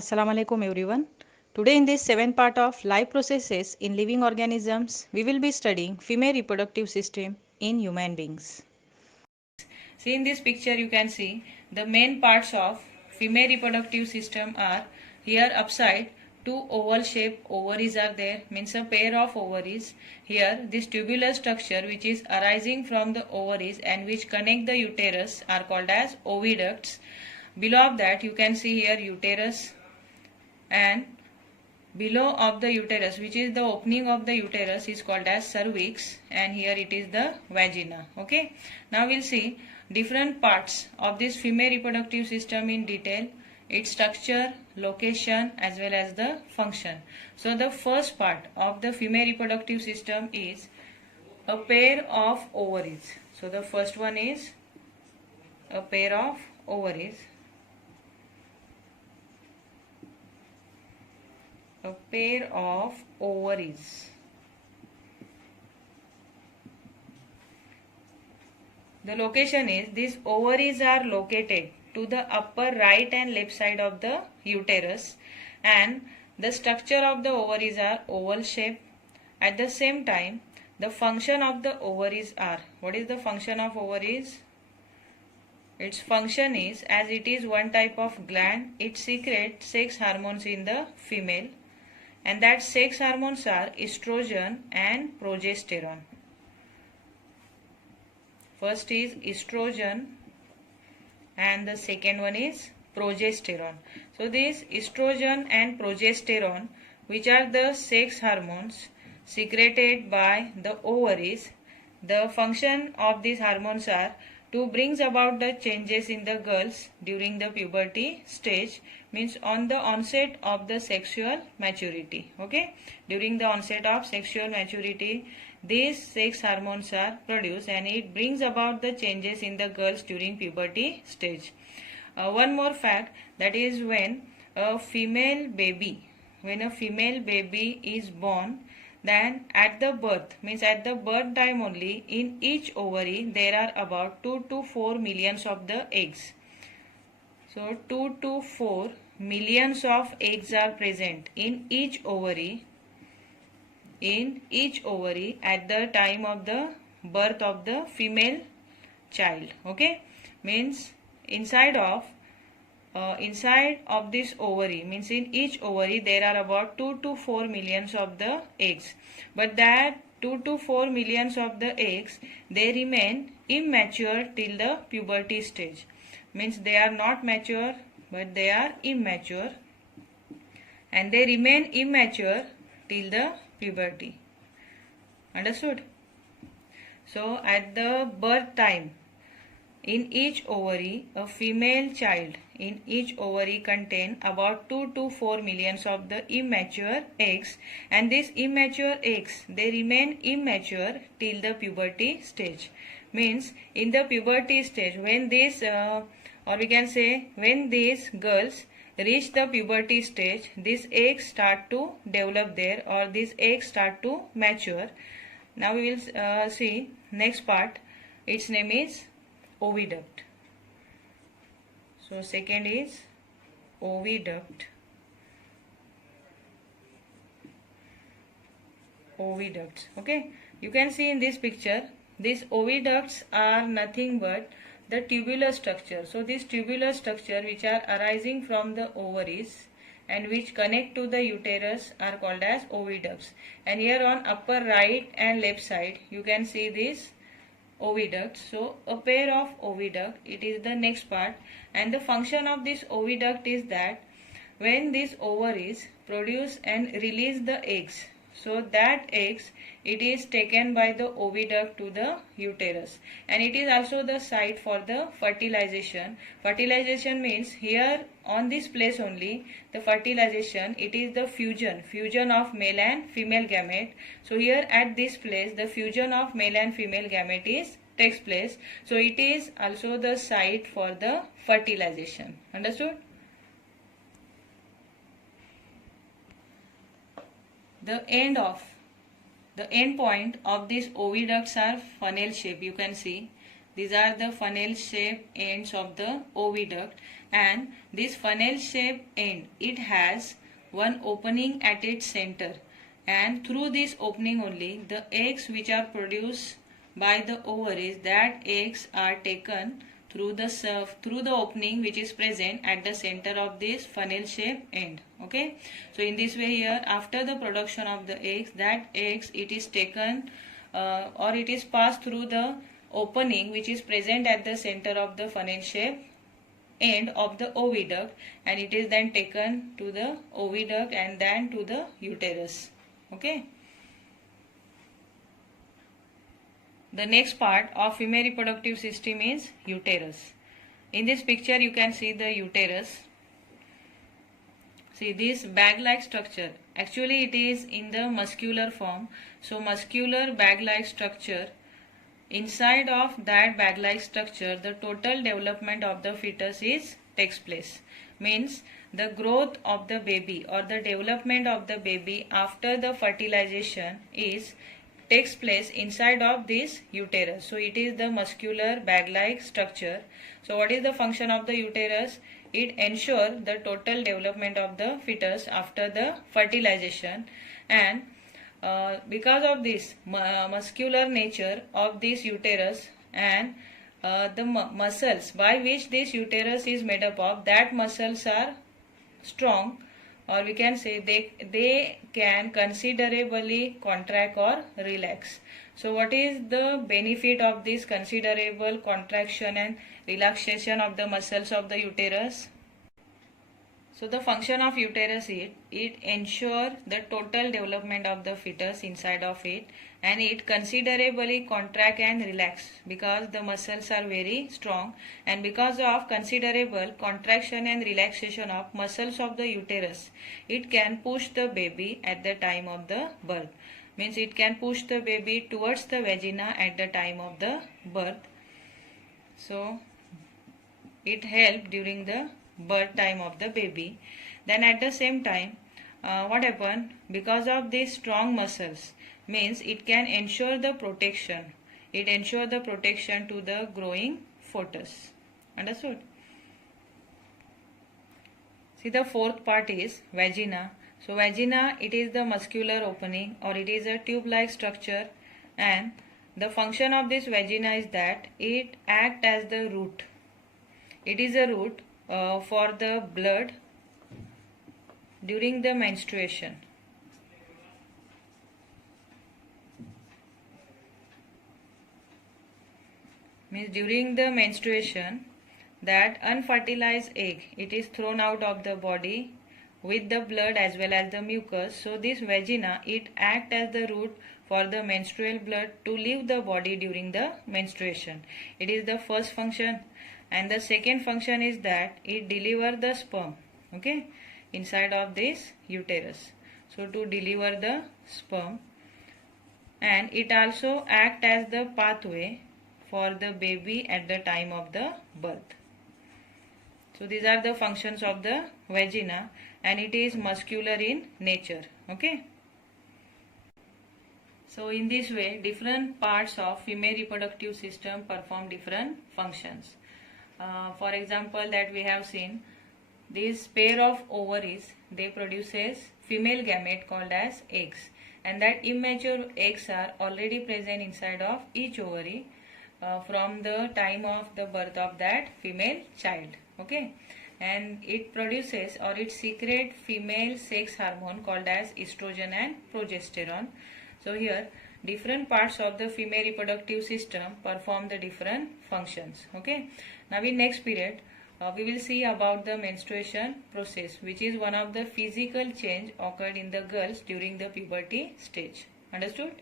Assalamu alaikum everyone. Today in this seventh part of life processes in living organisms, we will be studying female reproductive system in human beings. See in this picture you can see the main parts of female reproductive system are here upside two oval shaped ovaries are there, means a pair of ovaries. Here this tubular structure which is arising from the ovaries and which connect the uterus are called as oviducts. Below of that you can see here uterus, and below of the uterus, which is the opening of the uterus, is called as cervix, and here it is the vagina. Okay, now we'll see different parts of this female reproductive system in detail, its structure, location as well as the function. So the first part of the female reproductive system is a pair of ovaries. So the first one is a pair of ovaries. A pair of ovaries. The location is, these ovaries are located to the upper right and left side of the uterus, and the structure of the ovaries are oval shape. At the same time, the function of the ovaries are, what is the function of ovaries? Its function is, as it is one type of gland, it secretes sex hormones in the female, and that sex hormones are estrogen and progesterone. First is estrogen and the second one is progesterone. So these estrogen and progesterone, which are the sex hormones secreted by the ovaries, the function of these hormones are to bring about the changes in the girls during the puberty stage, means on the onset of the sexual maturity. Okay, during the onset of sexual maturity, these sex hormones are produced and it brings about the changes in the girls during puberty stage. One more fact, that is when a female baby is born, then at the birth, means at the birth time only, in each ovary there are about 2 to 4 millions of the eggs. So 2 to 4 millions of eggs are present in each ovary at the time of the birth of the female child. Okay, means inside of this ovary, means in each ovary there are about 2 to 4 millions of the eggs, but that 2 to 4 millions of the eggs, they remain immature till the puberty stage, means they are not mature but they are immature, and they remain immature till the puberty. Understood? So at the birth time, in each ovary, a female child in each ovary contain about 2 to 4 millions of the immature eggs, and these immature eggs, they remain immature till the puberty stage. Means in the puberty stage, when this or we can say when these girls reach the puberty stage, these eggs start to develop there, or these eggs start to mature. Now we will see next part. Its name is oviduct. So second is oviduct. Oviducts. Okay, you can see in this picture, these oviducts are nothing but the tubular structure. So this tubular structure which are arising from the ovaries and which connect to the uterus are called as oviducts. And here on upper right and left side you can see this oviduct. So a pair of oviduct, it is the next part, and the function of this oviduct is that when these ovaries produce and release the eggs, so that eggs, it is taken by the oviduct to the uterus, and it is also the site for the fertilization. Fertilization means here on this place only the fertilization, it is the fusion of male and female gamete. So here at this place the fusion of male and female gamete takes place. So it is also the site for the fertilization. Understood? The end point of these oviducts are funnel shape. You can see these are the funnel shaped ends of the oviduct, and this funnel shaped end, it has one opening at its center, and through this opening only the eggs which are produced by the ovaries, that eggs are taken through the opening which is present at the center of this funnel shaped end. Okay, so in this way here, after the production of the eggs, that eggs it is taken or it is passed through the opening which is present at the center of the funnel shaped end of the oviduct, and it is then taken to the oviduct and then to the uterus. Okay. The next part of female reproductive system is uterus. In this picture you can see the uterus. See this bag-like structure. Actually it is in the muscular form. So muscular bag-like structure. Inside of that bag-like structure, the total development of the fetus takes place. Means the growth of the baby or the development of the baby after the fertilization takes place inside of this uterus. So it is the muscular bag-like structure. So what is the function of the uterus? It ensures the total development of the fetus after the fertilization, and because of this muscular nature of this uterus and the muscles by which this uterus is made up of, that muscles are strong, or we can say they can considerably contract or relax. So what is the benefit of this considerable contraction and relaxation of the muscles of the uterus? So the function of uterus is it ensures the total development of the fetus inside of it, and it considerably contract and relax because the muscles are very strong, and because of considerable contraction and relaxation of muscles of the uterus, it can push the baby at the time of the birth. Means it can push the baby towards the vagina at the time of the birth. So it helps during the birth time of the baby. Then at the same time, what happen, because of these strong muscles, means it can ensure the protection. It ensure the protection to the growing fetus. Understood? See, the fourth part is vagina. So vagina, it is the muscular opening or it is a tube-like structure, and the function of this vagina is that it acts as the root. It is a root for the blood during the menstruation. Means during the menstruation, that unfertilized egg, it is thrown out of the body with the blood as well as the mucus. So this vagina, it acts as the root for the menstrual blood to leave the body during the menstruation. It is the first function. And the second function is that it delivers the sperm, okay, inside of this uterus. So to deliver the sperm, and it also acts as the pathway for the baby at the time of the birth. So these are the functions of the vagina, and it is muscular in nature. Okay. So in this way, different parts of female reproductive system perform different functions. For example, that we have seen this pair of ovaries, they produces female gamete called as eggs, and that immature eggs are already present inside of each ovary from the time of the birth of that female child. Okay, and it produces or it secretes female sex hormone called as estrogen and progesterone. So here different parts of the female reproductive system perform the different functions. Okay, now in next period we will see about the menstruation process, which is one of the physical change occurred in the girls during the puberty stage. Understood?